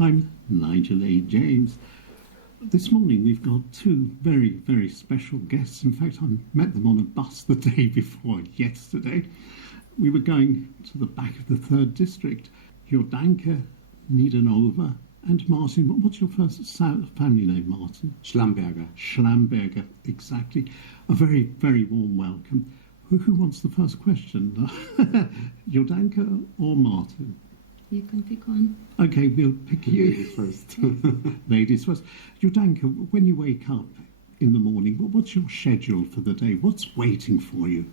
I'm Nigel A. James. This morning we've got two very, very special guests. In fact, I met them on a bus the day before yesterday. We were going to the back of the 3rd District. Jordanke, Neidenova, and Martin. What's your first family name, Martin? Schlamberger. Schlamberger, exactly. A very, very warm welcome. Who wants the first question? Jordanke or Martin? You can pick one. Okay, we'll pick you. Ladies first. Ladies first. Jordanke, when you wake up in the morning, what's your schedule for the day? What's waiting for you?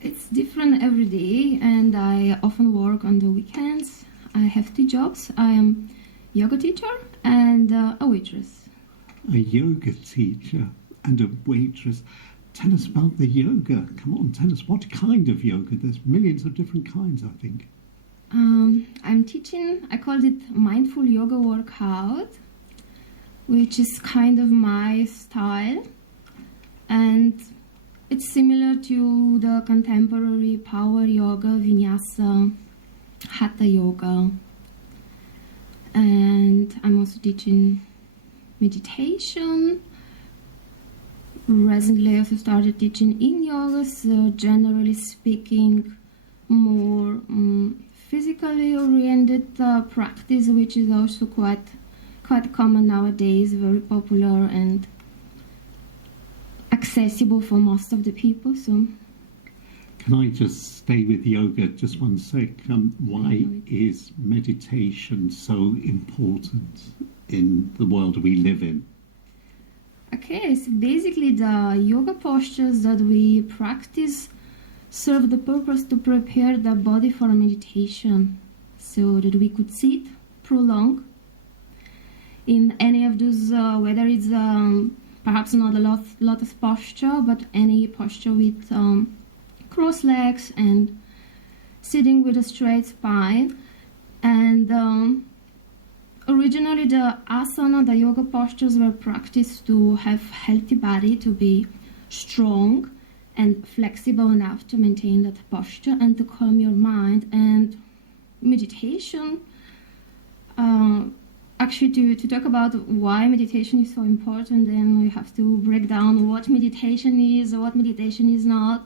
It's different every day, and I often work on the weekends. I have 2 jobs. I am yoga teacher and a waitress. A yoga teacher and a waitress. Tell us about the yoga. Come on, tell us what kind of yoga. There's millions of different kinds, I think. I'm teaching, I called it mindful yoga workout, which is kind of my style, and it's similar to the contemporary power yoga, vinyasa, hatha yoga. And I'm also teaching meditation. Recently I also started teaching yin yoga, so generally speaking, more physically oriented practice, which is also quite common nowadays, very popular and accessible for most of the people. So, can I just stay with yoga just one sec? Why is meditation so important in the world we live in? Okay, so basically the yoga postures that we practice serve the purpose to prepare the body for meditation, so that we could sit, prolong in any of those, whether it's perhaps not a lotus posture, but any posture with crossed legs and sitting with a straight spine. And originally the asana, the yoga postures, were practiced to have healthy body, to be strong and flexible enough to maintain that posture and to calm your mind. And meditation, actually to talk about why meditation is so important, then we have to break down what meditation is or what meditation is not.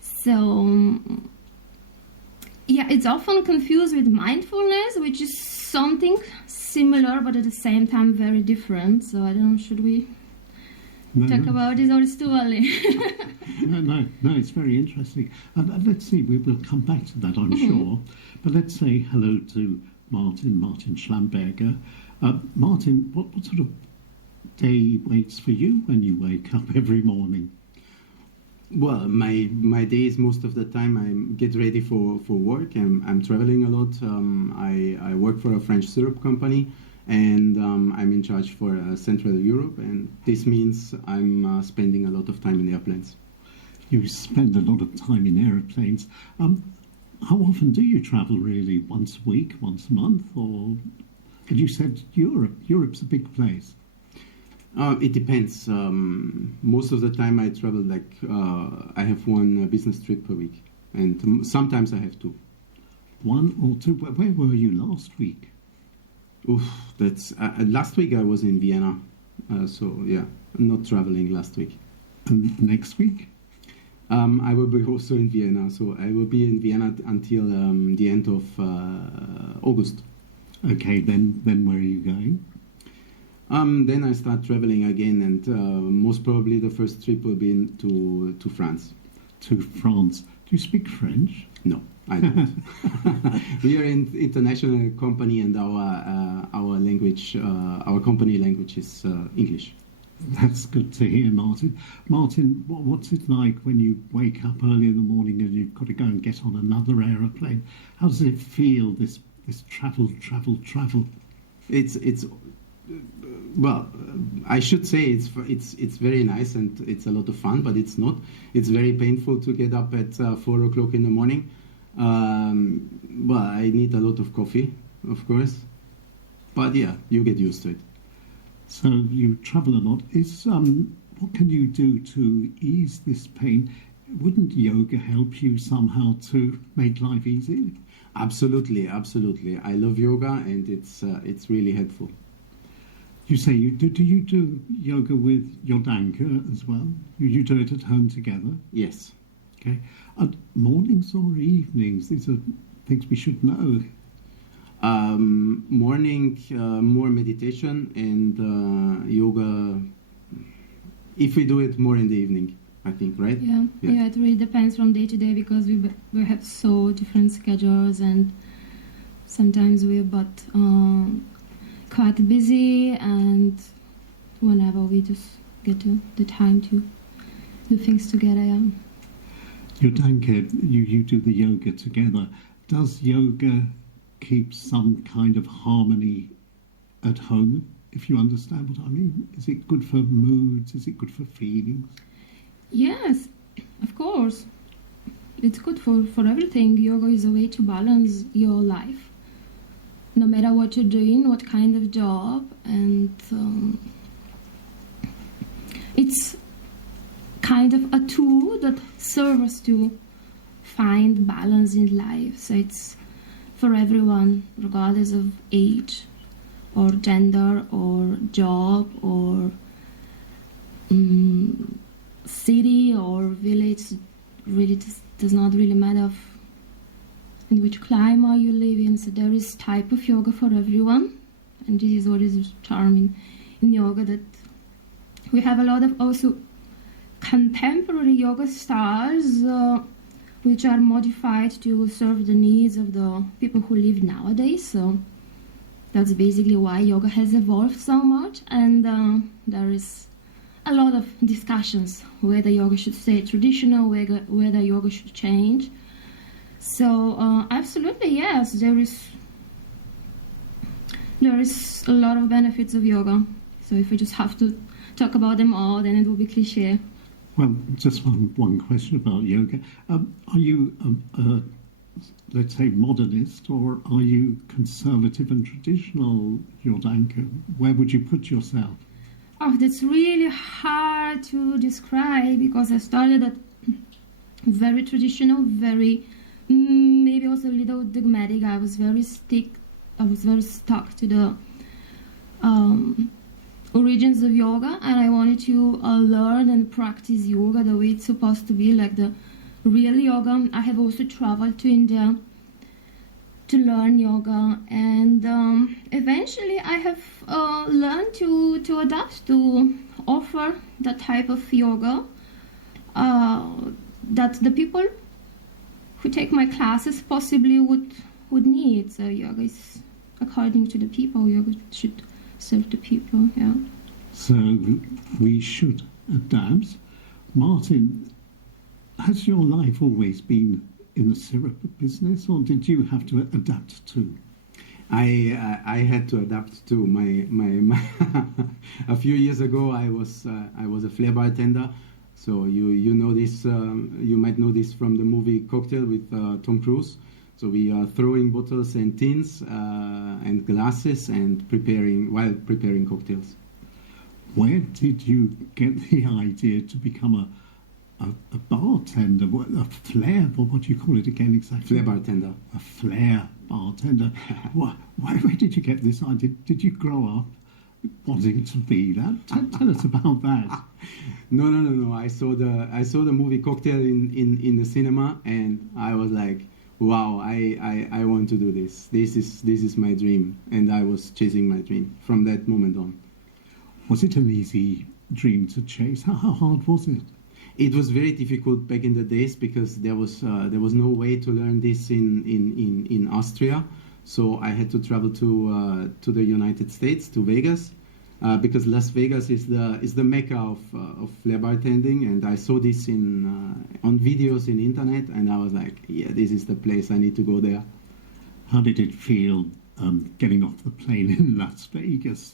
So yeah, it's often confused with mindfulness, which is something similar but at the same time very different. So I don't know, should we talk about this, or it's too early? No, it's very interesting. Let's see, we will come back to that, I'm sure. But let's say hello to Martin Schlamberger. Martin, what sort of day waits for you when you wake up every morning? Well, my days, most of the time I get ready for work. I'm traveling a lot. I work for a French syrup company, and I'm in charge for Central Europe, and this means I'm spending a lot of time in airplanes. You spend a lot of time in aeroplanes. How often do you travel, really? Once a week, once a month? Or, and you said Europe's a big place. It depends. Most of the time I travel, I have 1 business trip per week, and sometimes I have 2. 1 or 2? Where were you last week? That's last week I was in Vienna, so yeah, I'm not traveling last week. And next week? I will be also in Vienna, so I will be in Vienna until the end of August. Okay, then where are you going? Then I start traveling again, and most probably the first trip will be to France. To France. Do you speak French? No, I don't. We are an international company, and our language, our company language is English. That's good to hear, Martin. Martin, what's it like when you wake up early in the morning and you've got to go and get on another aeroplane? How does it feel, this travel? It's well, I should say it's very nice and it's a lot of fun, but it's not. It's very painful to get up at 4 o'clock in the morning. Well, I need a lot of coffee, of course, but yeah, you get used to it. So you travel a lot. What can you do to ease this pain? Wouldn't yoga help you somehow to make life easy? Absolutely, absolutely. I love yoga, and it's really helpful. You say do you do yoga with Jordanke as well? You do it at home together? Yes. Okay. Mornings or evenings? These are things we should know. Morning, more meditation, and yoga. If we do it more in the evening, I think, right? Yeah, it really depends from day to day because we have so different schedules, and sometimes we're quite busy, and whenever we just get the time to do things together. Yeah. Jordanke, you do the yoga together. Does yoga keep some kind of harmony at home, if you understand what I mean? Is it good for moods? Is it good for feelings? Yes, of course. It's good for everything. Yoga is a way to balance your life. No matter what you're doing, what kind of job, and it's kind of a tool that serves us to find balance in life. So it's for everyone, regardless of age or gender or job or city or village. Really does not really matter in which climate you live in. So there is type of yoga for everyone, and this is what is charming in yoga, that we have a lot of also contemporary yoga styles which are modified to serve the needs of the people who live nowadays. So that's basically why yoga has evolved so much, and there is a lot of discussions whether yoga should stay traditional, whether yoga should change. So absolutely yes, there is a lot of benefits of yoga. So if we just have to talk about them all, then it will be cliche. Well, just one question about yoga. Are you, let's say, modernist, or are you conservative and traditional, Jordanke? Where would you put yourself? Oh, that's really hard to describe, because I started at very traditional, very maybe also a little dogmatic. I was very stuck to the origins of yoga, and I wanted to learn and practice yoga the way it's supposed to be, like the real yoga. I have also traveled to India to learn yoga, and eventually I have learned to adapt, to offer that type of yoga that the people who take my classes possibly would need. So yoga is according to the people. Yoga should serve the people, yeah. So we should adapt. Martin, has your life always been in the syrup business, or did you have to adapt too? I had to adapt too. My a few years ago I was a flair bartender. So you know this, you might know this from the movie Cocktail with Tom Cruise. So we are throwing bottles and tins and glasses and preparing cocktails. Where did you get the idea to become a bartender, a flair, or what do you call it again exactly? Flair bartender. A flair bartender. Where did you get this idea? Did you grow up wanting to be that? Tell us about that. No. I saw the movie Cocktail in the cinema, and I was like, wow, I want to do this. This is my dream, and I was chasing my dream from that moment on. Was it an easy dream to chase? How hard was it? It was very difficult back in the days, because there was no way to learn this in Austria. So I had to travel to the United States, to Vegas, because Las Vegas is the mecca of flair bartending, and I saw this on videos in internet, and I was like, yeah, this is the place, I need to go there. How did it feel getting off the plane in Las Vegas?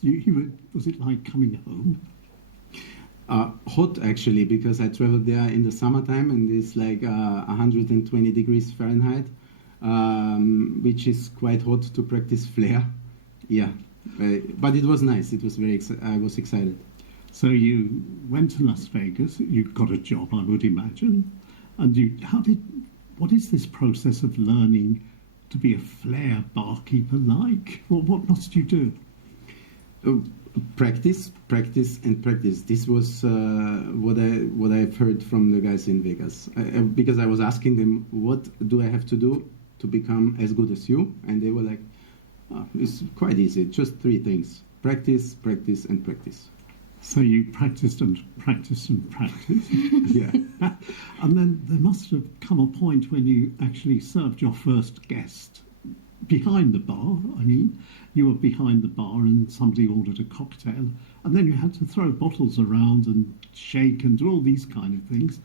Was it like coming home? Hot, actually, because I traveled there in the summertime, and it's like 120 degrees Fahrenheit, which is quite hot to practice flair. Yeah, but it was nice. It was I was excited. So you went to Las Vegas. You got a job, I would imagine. And what is this process of learning to be a flair barkeeper like? What must you do? Practice, practice, and practice. This was what I've heard from the guys in Vegas. Because I was asking them, what do I have to do to become as good as you? And they were like, oh, it's quite easy. Just 3 things: practice, practice, and practice. So you practiced and practiced and practiced. Yeah. And then there must have come a point when you actually served your first guest behind the bar. I mean, you were behind the bar and somebody ordered a cocktail, and then you had to throw bottles around and shake and do all these kind of things.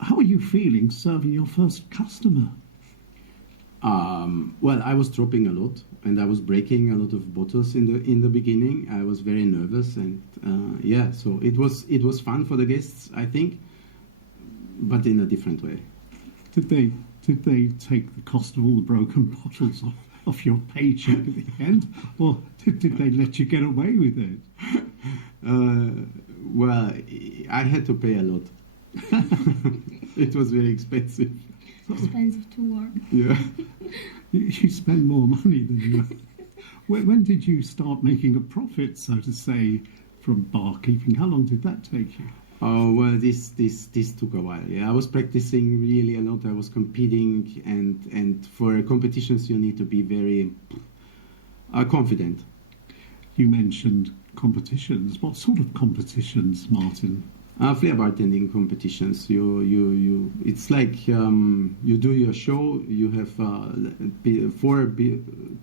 How are you feeling serving your first customer? Well, I was dropping a lot, and I was breaking a lot of bottles in the beginning. I was very nervous, and yeah, so it was fun for the guests, I think, but in a different way. Did they take the cost of all the broken bottles off your paycheck at the end, or did they let you get away with it? Well, I had to pay a lot. It was very expensive. Expensive to work. Yeah. You spend more money than you. When did you start making a profit, so to say, from barkeeping? How long did that take you? Oh well, this took a while. Yeah, I was practicing really a lot. I was competing, and for competitions you need to be very confident. You mentioned competitions. What sort of competitions, Martin? Flair bartending competitions. You. It's like you do your show. You have 4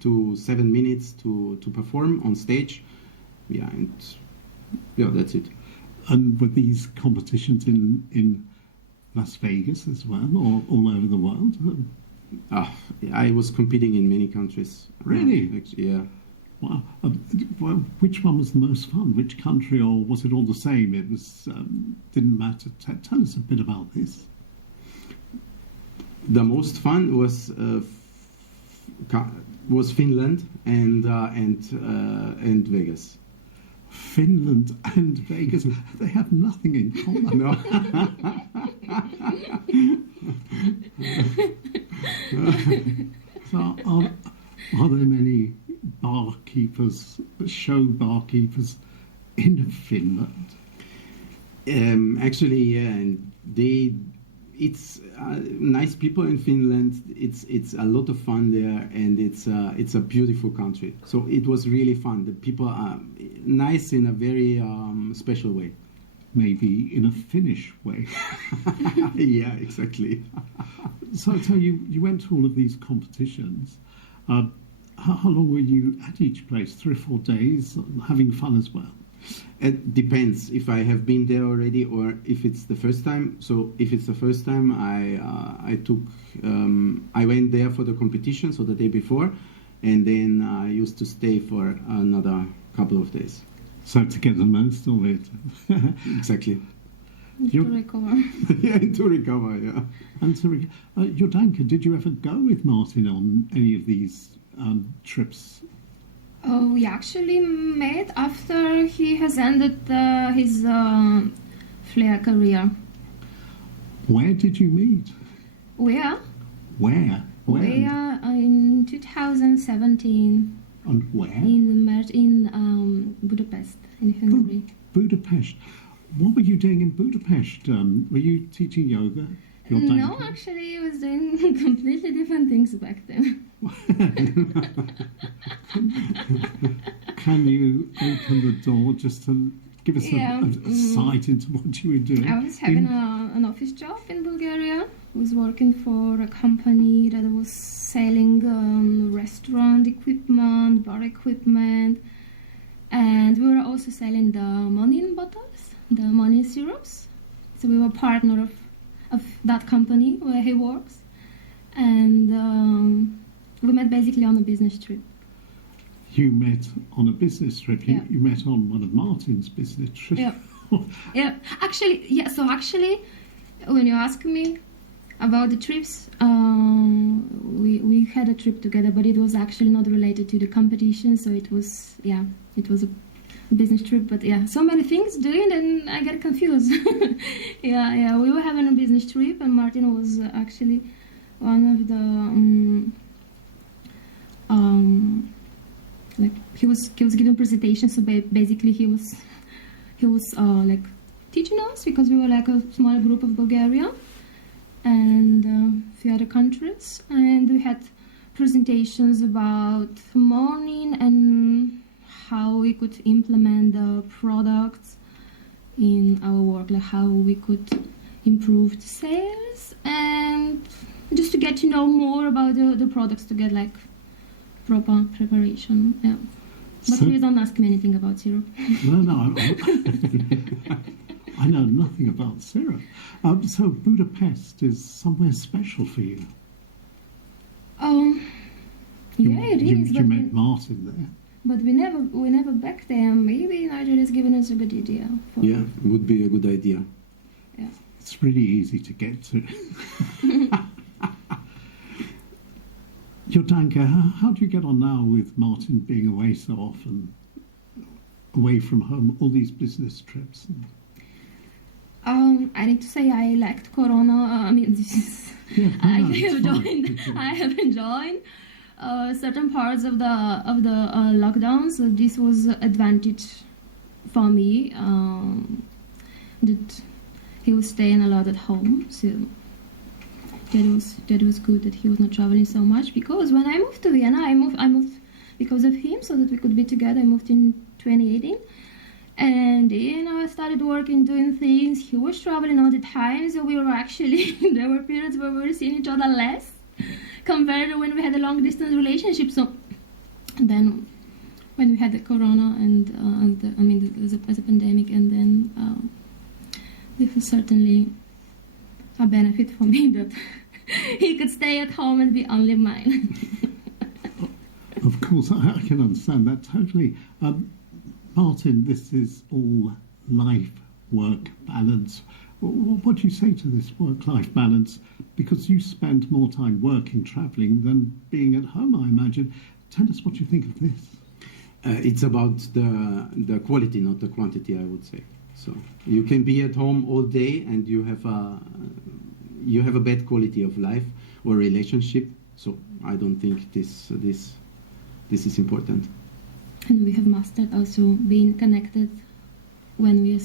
to 7 minutes to perform on stage. Yeah, and yeah, that's it. And were these competitions in Las Vegas as well, or all over the world? I was competing in many countries. Really? Actually, yeah. Wow. Well, which one was the most fun? Which country, or was it all the same? It was didn't matter. Tell us a bit about this. The most fun was Finland and Vegas. Finland and Vegas, they have nothing in common. No. So are there many barkeepers, show barkeepers in Finland? Actually, yeah, and it's nice people in Finland. It's a lot of fun there, and it's a beautiful country. So it was really fun. The people are nice in a very special way. Maybe in a Finnish way. Yeah, exactly. So you went to all of these competitions. How long were you at each place? 3 or 4 days, having fun as well? It depends if I have been there already or if it's the first time. So if it's the first time, I went there for the competition, so the day before, and then I used to stay for another couple of days. So to get the most of it. Exactly. To recover. Yeah, to recover, yeah. And to Jordanke, did you ever go with Martin on any of these trips? Oh, we actually met after he has ended his flair career. Where did you meet? Where? Where? Where? In 2017. And where? In Budapest, in Hungary. Budapest. What were you doing in Budapest? Were you teaching yoga? No, actually, I was doing completely different things back then. Can you open the door just to give us a sight into what you were doing? I was having an office job in Bulgaria. I was working for a company that was selling restaurant equipment, bar equipment, and we were also selling the Monin bottles, the Monin syrups. So we were partner of that company where he works, and we met basically on a business trip. You met on a business trip. Yeah. You met on one of Martin's business trips. Yeah. Yeah. Actually, yeah. So actually, when you ask me about the trips, we had a trip together, but it was actually not related to the competition. So it was a business trip. But yeah, so many things doing, and I get confused. Yeah. We were having a business trip, and Martin was actually one of the like he was giving presentations. So basically, he was like teaching us, because we were like a small group of Bulgaria and a few other countries, and we had presentations about mourning and how we could implement the products in our work, like how we could improve the sales, and just to get to know more about the products, to get like proper preparation. Yeah. But So- please don't ask me anything about syrup. No. I know nothing about syrup. So Budapest is somewhere special for you. Yeah, it is. You met Martin there. But we never back there. Maybe Nigel has given us a good idea. Yeah, would be a good idea. Yeah. It's really easy to get to. Jordanke, how do you get on now with Martin being away so often, away from home, all these business trips? I need to say I liked Corona. Yeah, I no, it's fine. I have enjoyed certain parts of the lockdown. So this was advantage for me. That he was staying a lot at home. So that was good that he was not traveling so much. Because when I moved to Vienna, I moved because of him, so that we could be together. I moved in 2018. And then I started working, doing things. He was traveling all the time, so we were actually, there were periods where we were seeing each other less compared to when we had a long distance relationship. So then when we had the corona and as a pandemic, and then this was certainly a benefit for me that he could stay at home and be only mine. Of course, I can understand that totally. Martin, this is all life-work balance. What do you say to this work-life balance? Because you spend more time working, travelling, than being at home, I imagine. Tell us what you think of this. It's about the quality, not the quantity, I would say. So you can be at home all day and you have a bad quality of life or relationship. So I don't think this is important. And we have mastered also being connected when we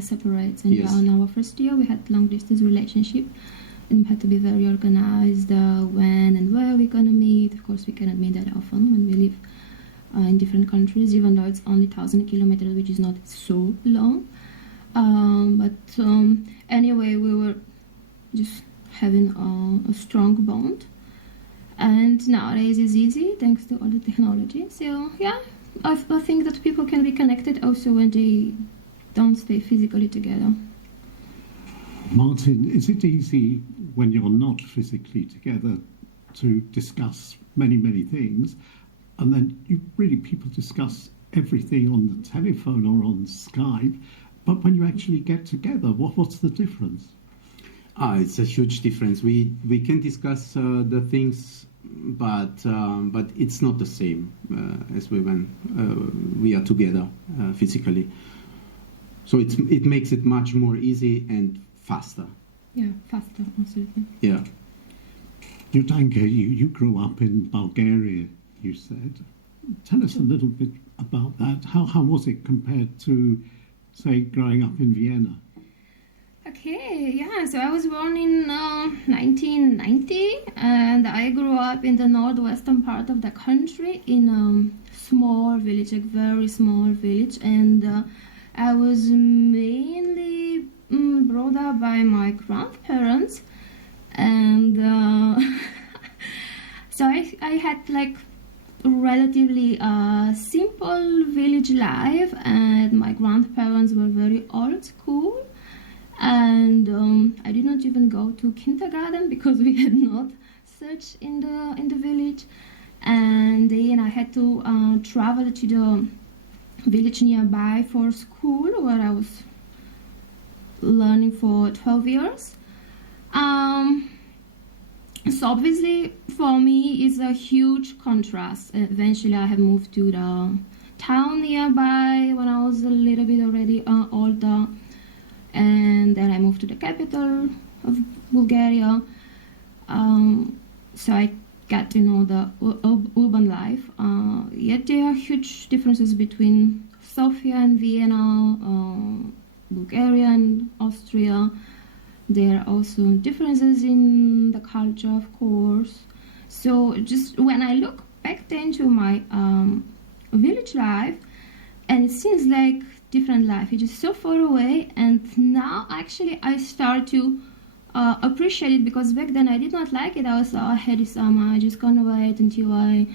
separate. And Yes. in our first year, we had long distance relationship, and we had to be very organized when and where we're gonna meet. Of course, we cannot meet that often when we live in different countries, even though it's only 1,000 kilometers, which is not so long. Anyway, we were just having a strong bond. And nowadays it's easy thanks to all the technology. So yeah, I think that people can be connected also when they don't stay physically together. Martin, is it easy when you're not physically together to discuss many, many things, and then people discuss everything on the telephone or on Skype, but when you actually get together, what's the difference? It's a huge difference. We can discuss the things, but it's not the same as when we are together physically. So it makes it much more easy and faster. Yeah, faster, absolutely. Yeah. Jordanke, you grew up in Bulgaria, you said. Tell us a little bit about that. How was it compared to, say, growing up in Vienna? Okay, yeah, so I was born in 1990, and I grew up in the northwestern part of the country in a small village, a very small village, and I was mainly brought up by my grandparents, and so I had like relatively simple village life, and my grandparents were very old school. And I did not even go to kindergarten because we had not such in the village. And then I had to travel to the village nearby for school, where I was learning for 12 years. So obviously for me it's a huge contrast. Eventually I have moved to the town nearby when I was a little bit already older. And then I moved to the capital of Bulgaria. So I get to know the urban life. Yet there are huge differences between Sofia and Vienna, Bulgaria and Austria. There are also differences in the culture, of course. So just when I look back then to my village life, and it seems like different life. It's just so far away, and now actually I start to appreciate it, because back then I did not like it. I was, I had this I just gonna wait until I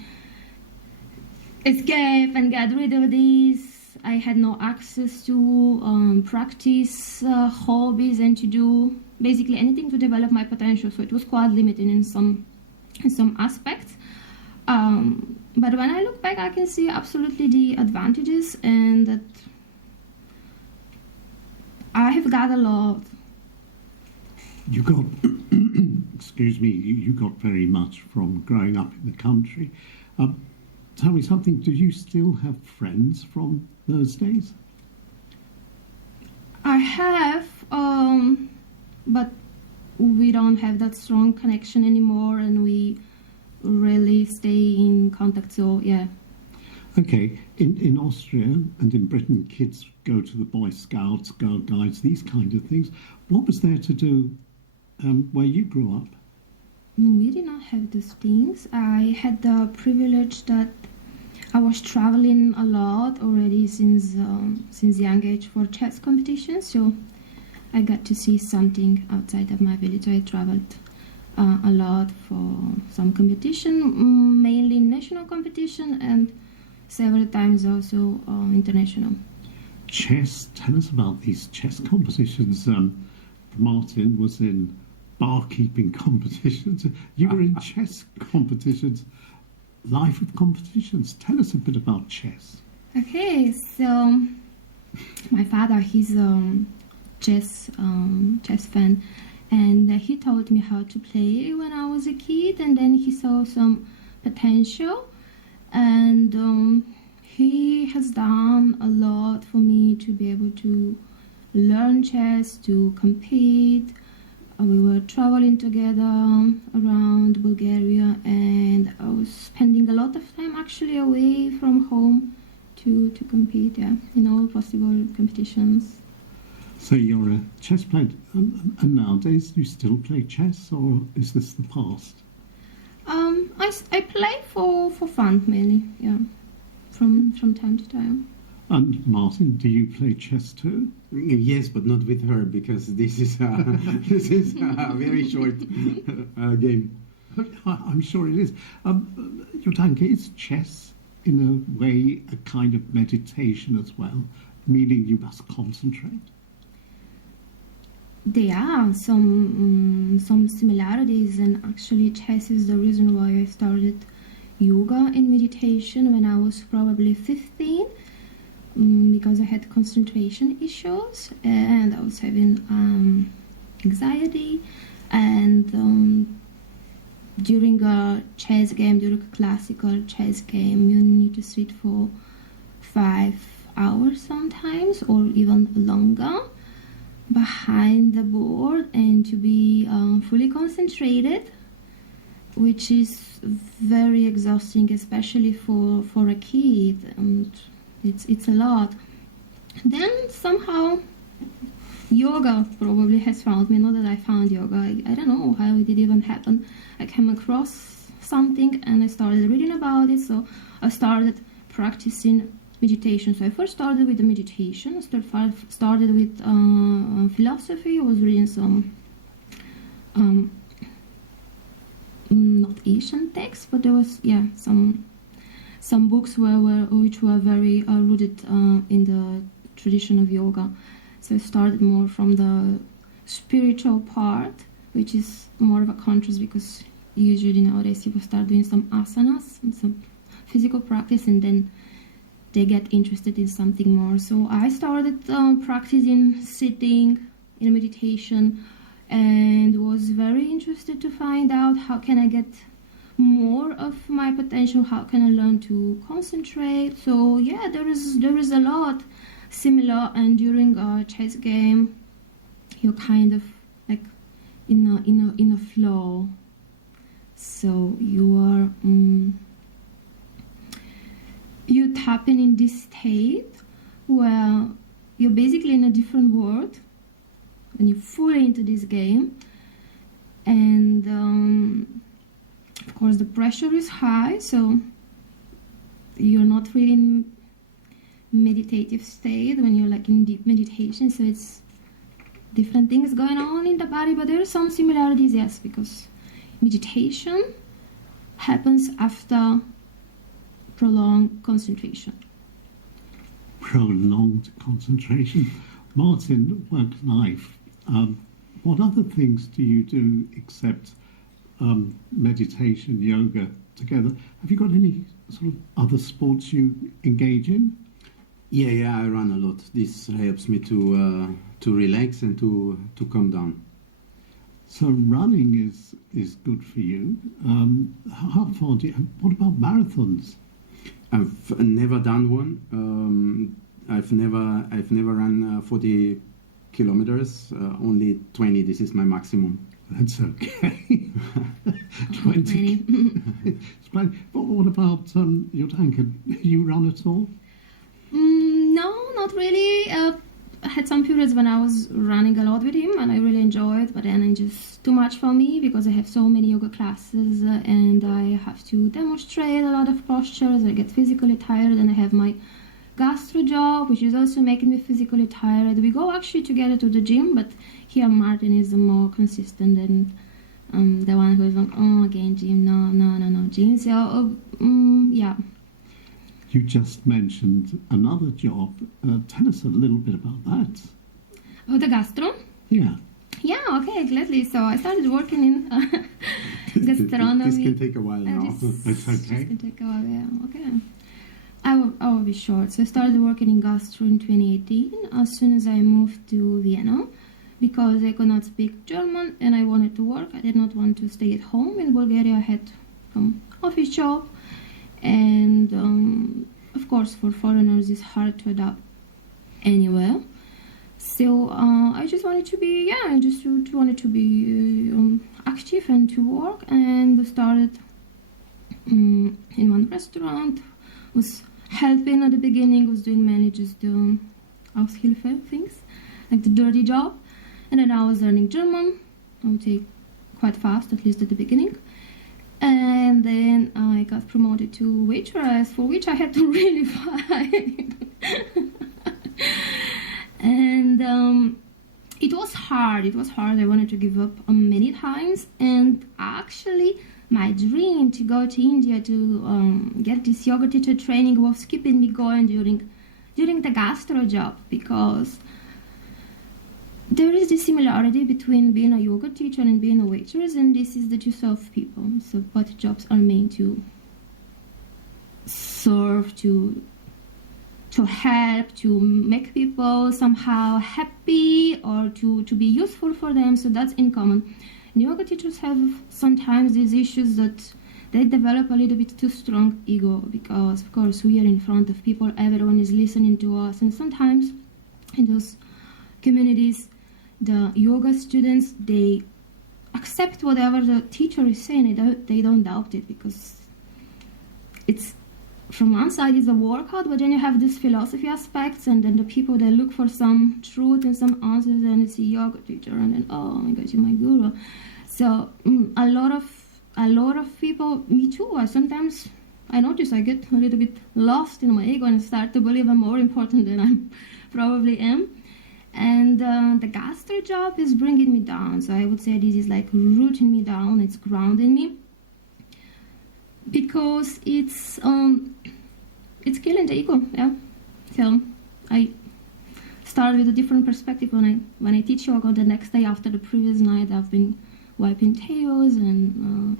escape and get rid of this. I had no access to practice hobbies and to do basically anything to develop my potential. So it was quite limited in some aspects. But when I look back, I can see absolutely the advantages, and that I have got a lot. You got, excuse me, you got very much from growing up in the country. Tell me something, do you still have friends from those days? I have, but we don't have that strong connection anymore, and we really stay in contact, so yeah. Okay, in Austria and in Britain, kids go to the Boy Scouts, Girl Guides, these kind of things. What was there to do where you grew up? We did not have those things. I had the privilege that I was traveling a lot already since young age for chess competitions, so I got to see something outside of my village. I traveled a lot for some competition, mainly national competition, and several times also international. Chess, tell us about these chess competitions. Martin was in barkeeping competitions. You were in chess competitions. Life of competitions. Tell us a bit about chess. Okay, so my father, he's chess fan, and he taught me how to play when I was a kid, and then he saw some potential, and he has done a lot for me to be able to learn chess, to compete. We were traveling together around Bulgaria, and I was spending a lot of time actually away from home to compete, yeah, in all possible competitions. So you're a chess player, and nowadays you still play chess, or is this the past? I play for fun mainly, yeah, from time to time. And Martin, do you play chess too? Yes, but not with her, because this is a very short game. I'm sure it is. Jordanke, is chess in a way a kind of meditation as well, meaning you must concentrate? There are some similarities, and actually chess is the reason why I started yoga and meditation when I was probably 15, because I had concentration issues and I was having anxiety, and during a chess game, during a classical chess game, you need to sit for 5 hours sometimes, or even longer, behind the board, and to be fully concentrated, which is very exhausting, especially for a kid, and it's a lot. Then somehow yoga probably has found me. Not that I found yoga, I don't know how it did even happen. I came across something and I started reading about it, so I started practicing meditation. So I first started with the meditation, started with philosophy. I was reading some not Asian texts, but there was some books which were very rooted in the tradition of yoga. So I started more from the spiritual part, which is more of a contrast, because usually nowadays people start doing some asanas and some physical practice, and then they get interested in something more. So I started practicing sitting in meditation, and was very interested to find out how can I get more of my potential, how can I learn to concentrate. So yeah, there is a lot similar, and during a chess game you're kind of like in a flow, So you're tapping in this state where you're basically in a different world when you're fully into this game. And of course the pressure is high, so you're not really in meditative state when you're like in deep meditation, so it's different things going on in the body, but there are some similarities, yes, because meditation happens after prolonged concentration. Prolonged concentration. Martin, work life. What other things do you do except meditation, yoga together? Have you got any sort of other sports you engage in? Yeah, I run a lot. This helps me to relax and to calm down. So running is good for you. How far do you? What about marathons? I've never done one. I've never run 40 kilometers. Only 20. This is my maximum. That's okay. 20. It's plenty. But what about Jordanke? You run at all? No, not really. I had some periods when I was running a lot with him and I really enjoyed, but then it's just too much for me because I have so many yoga classes and I have to demonstrate a lot of postures. I get physically tired, and I have my gastro job, which is also making me physically tired. We go actually together to the gym, but here Martin is more consistent and the one who is like, oh, again, gym, no, gym. So, yeah. You just mentioned another job. Tell us a little bit about that. Oh, the gastro? Yeah. Yeah, okay, gladly. So I started working in gastronomy. This can take a while now. It's okay. This can take a while, yeah, okay. I will be short. So I started working in gastro in 2018 as soon as I moved to Vienna because I could not speak German and I wanted to work. I did not want to stay at home. In Bulgaria I had an office job. And of course, for foreigners, it's hard to adapt anywhere. So I just wanted to be, I just wanted to be active and to work. And I started in one restaurant. Was helping at the beginning. Was doing mainly just the Aushilfe things, like the dirty job. And then I was learning German. I would say quite fast, at least at the beginning. And then I got promoted to waitress, for which I had to really fight. And it was hard. I wanted to give up many times. And actually, my dream to go to India to get this yoga teacher training was keeping me going during the gastro job, because there is this similarity between being a yoga teacher and being a waitress, and this is that you serve people. So both jobs are meant to serve, to help, to make people somehow happy or to be useful for them. So that's in common. And yoga teachers have sometimes these issues that they develop a little bit too strong ego, because of course we are in front of people, everyone is listening to us, and sometimes in those communities the yoga students, they accept whatever the teacher is saying. They don't doubt it, because it's, from one side it's a workout, but then you have these philosophy aspects, and then the people, they look for some truth and some answers, and it's a yoga teacher, and then, oh my God, you're my guru. So a lot of people, me too, sometimes I notice I get a little bit lost in my ego and start to believe I'm more important than I probably am. And the gastro job is bringing me down. So I would say this is like rooting me down. It's grounding me, because it's killing the ego. Yeah. So I start with a different perspective when I teach yoga. The next day after the previous night, I've been wiping tails and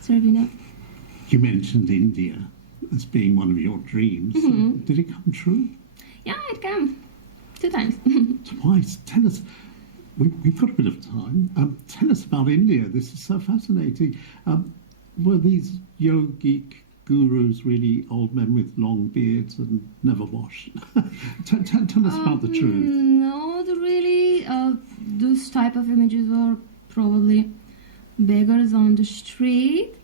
serving up. You mentioned India as being one of your dreams. Mm-hmm. Did it come true? Yeah, it came 2 times. Twice. Tell us. We've got a bit of time. Tell us about India. This is so fascinating. Were these yogic gurus really old men with long beards and never wash? Tell us about the truth. Not really. Those type of images are probably beggars on the street,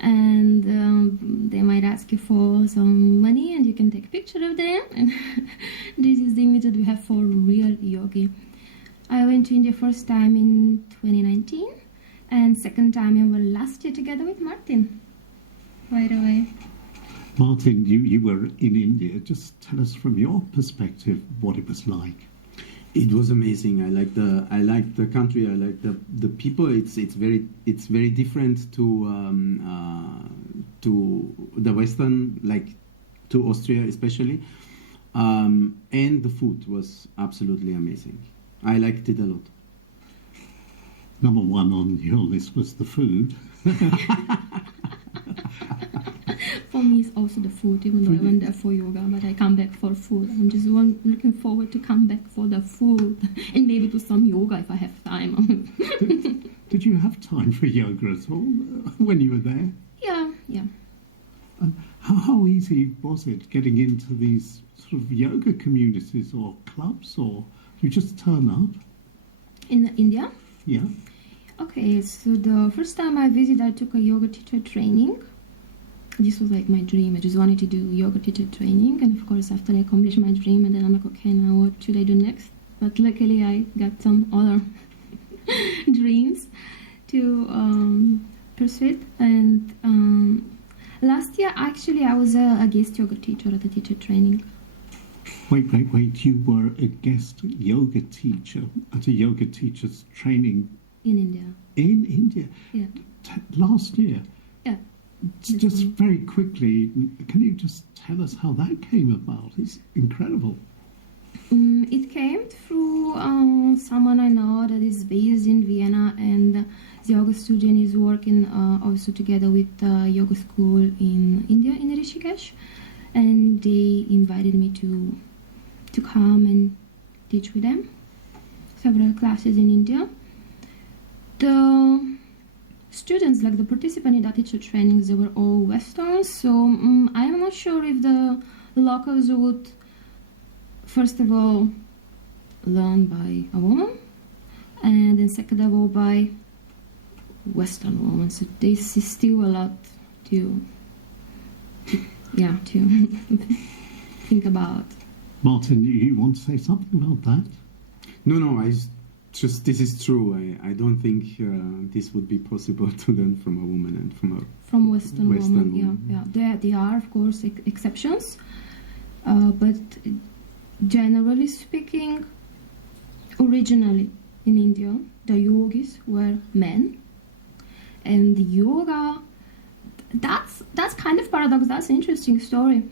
and they might ask you for some money, and you can take a picture of them. And this is the image that we have for real yogi. I went to India first time in 2019, and second time I went last year together with Martin. By the way. Martin, you were in India. Just tell us from your perspective what it was like. It was amazing. I like the country. I like the people. It's very different to the Western, like to Austria especially, and the food was absolutely amazing. I liked it a lot. Number one on your list was the food. For me, it's also the food, even though I went there for yoga, but I come back for food. I'm just looking forward to come back for the food and maybe do some yoga if I have time. Did you have time for yoga at all when you were there? Yeah. How easy was it getting into these sort of yoga communities or clubs, or you just turn up? In India? Yeah. Okay, so the first time I visited, I took a yoga teacher training. This was like my dream. I just wanted to do yoga teacher training, and of course after I accomplished my dream, and then I'm like, okay, now what should I do next? But luckily I got some other dreams to pursue. And last year actually I was a guest yoga teacher at the teacher training. Wait, you were a guest yoga teacher at a yoga teacher's training In India. in India? Yeah. Last year? Yeah. Just very quickly, can you just tell us how that came about? It's incredible. It came through someone I know that is based in Vienna, and the yoga student is working also together with the yoga school in India, in Rishikesh, and they invited me to come and teach with them several classes in India. The students, like the participants in the teacher trainings, they were all Westerns, so I'm not sure if the locals would, first of all, learn by a woman, and then second of all by Western women. So this is still a lot to think about. Martin, you want to say something about that? No, this is true. I don't think this would be possible to learn from a woman and from Western women. Yeah. There are of course exceptions, but generally speaking, originally in India, the yogis were men, and the yoga. That's kind of paradox. That's an interesting story.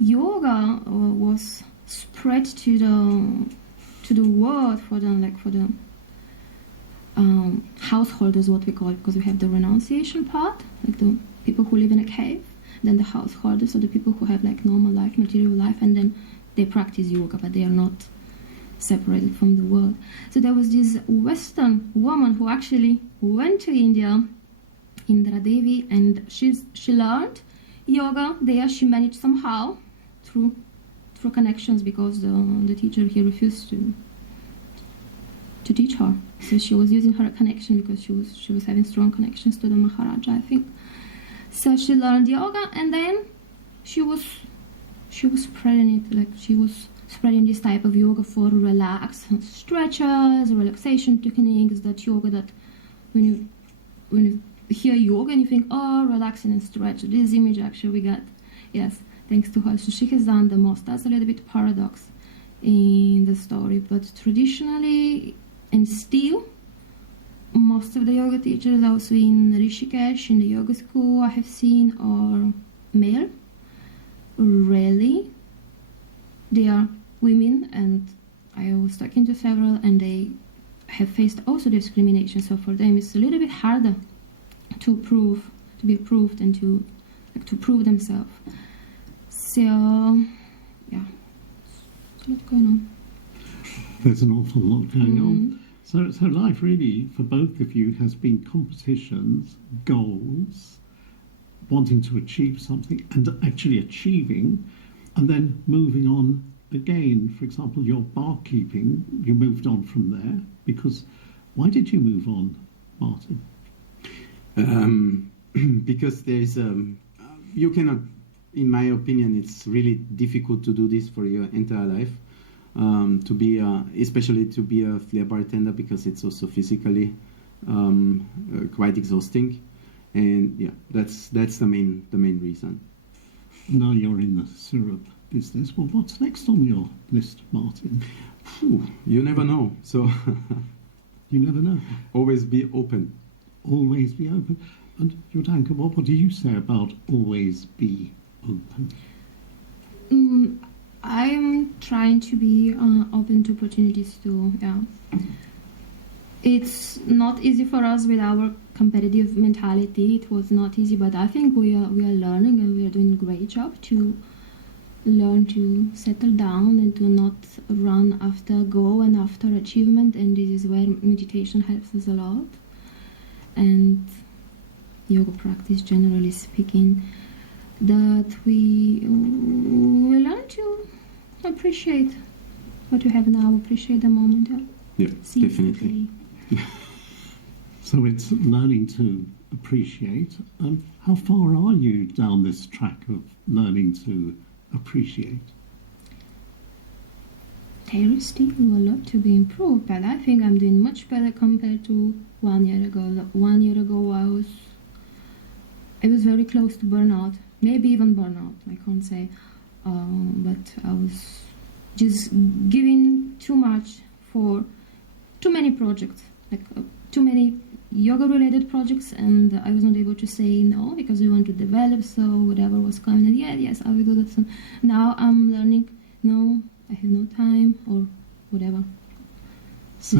Yoga was spread to the world for the householders, what we call it, because we have the renunciation part, like the people who live in a cave, then the householders, so the people who have like normal life, material life, and then they practice yoga, but they are not separated from the world. So there was this Western woman who actually went to India, Indra Devi, and she learned yoga there. She managed somehow through connections, because the teacher here refused to teach her. So she was using her connection because she was having strong connections to the Maharaja, I think. So she learned yoga, and then she was spreading it, like she was spreading this type of yoga for relax stretches, relaxation techniques. That yoga that when you hear yoga and you think, oh, relaxing and stretch. This image actually we got, yes, thanks to her. So she has done the most. That's a little bit paradox in the story, but traditionally, and still, most of the yoga teachers also in Rishikesh, in the yoga school I have seen, are male. Rarely they are women, and I was talking to several, and they have faced also discrimination. So for them it's a little bit harder to be approved, and to prove themselves. So yeah, there's a lot going on. There's an awful lot going on. So life really for both of you has been competitions, goals, wanting to achieve something and actually achieving, and then moving on again. For example, your barkeeping, you moved on from there because why did you move on, Martin? Because there is you cannot, in my opinion, it's really difficult to do this for your entire life. To be especially to be a flair bartender, because it's also physically quite exhausting, and yeah, that's the main reason. Now you're in the syrup business. Well, what's next on your list, Martin? You never know. So you never know. Always be open. Always be open. And Jordanke, what do you say about always be open? I'm trying to be open to opportunities too. Yeah, it's not easy for us with our competitive mentality. It was not easy, but I think we are learning, and we are doing a great job to learn to settle down and to not run after goal and after achievement. And this is where meditation helps us a lot, and yoga practice, generally speaking, that we learn to appreciate what you have now, appreciate the moment. Yeah, definitely. So it's learning to appreciate. How far are you down this track of learning to appreciate? There is still a lot to be improved, but I think I'm doing much better compared to 1 year ago. 1 year ago I was very close to burnout, maybe even burnout, I can't say, but I was just giving too much for too many projects, like too many yoga related projects, and I was not able to say no because we want to develop, so whatever was coming, and yes, I will do that soon. Now I'm learning, no, I have no time, or whatever. So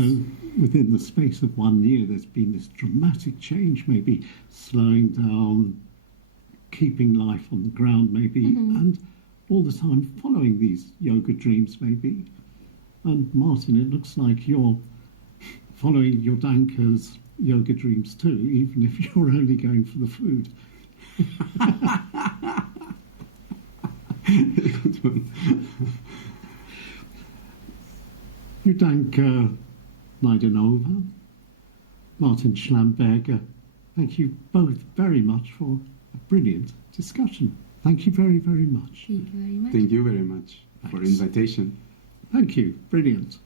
within the space of 1 year, there's been this dramatic change, maybe slowing down, keeping life on the ground, maybe, and all the time following these yoga dreams, maybe. And Martin, it looks like you're following Jordanke's yoga dreams too, even if you're only going for the food. Good one. Jordanke Neidenova, Martin Schlamberger, thank you both very much for a brilliant discussion. Thank you very, very much. Thank you very much. Thank you very much for Thanks. invitation. Thank you. Brilliant.